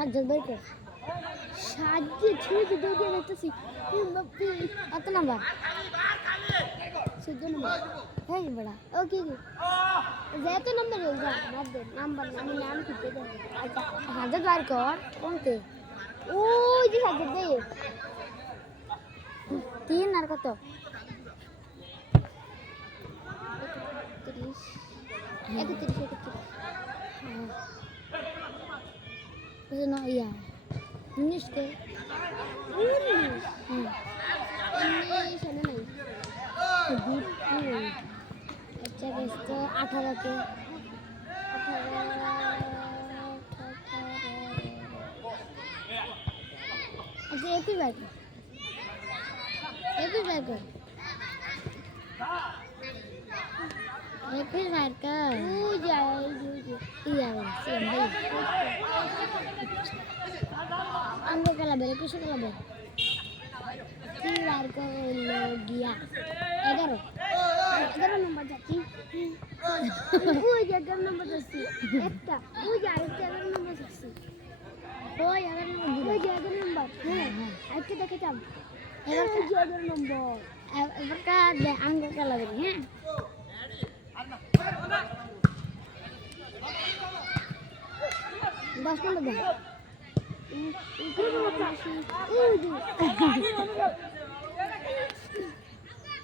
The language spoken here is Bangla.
সাজ্জাদ ভাই কো সাজ্জাদ ছুঁয়ে দৌড়ে যাইতেছি কত নাম্বার 14 নাম্বার হ্যাঁ বড়া ওকে যেত নাম্বার হল যা নাম্বার আমি নাম খুঁজে দেব আচ্ছা সাজ্জাদ বার কর কোনতে ওই যে সাজ্জাদ ভাই 3 আর কত 31 না ইয়া 19 কে 19 এখানে নাই अच्छा बेचते 18 के 18 अच्छा एक ही बार का ओ जाए iya siam भाई अंगो कला बेरे किसे कला बेरे तीन बार का लोग गया 11 नंबर जाती वो 11 नंबर जाती একটা वो जाए 11 नंबर जाती ओ 11 नंबर वो 11 नंबर হ্যাঁ আজকে দেখে যাব এবার 11 নম্বর এবার কা আঙ্গো কলা বেরে হ্যাঁ दस नंबर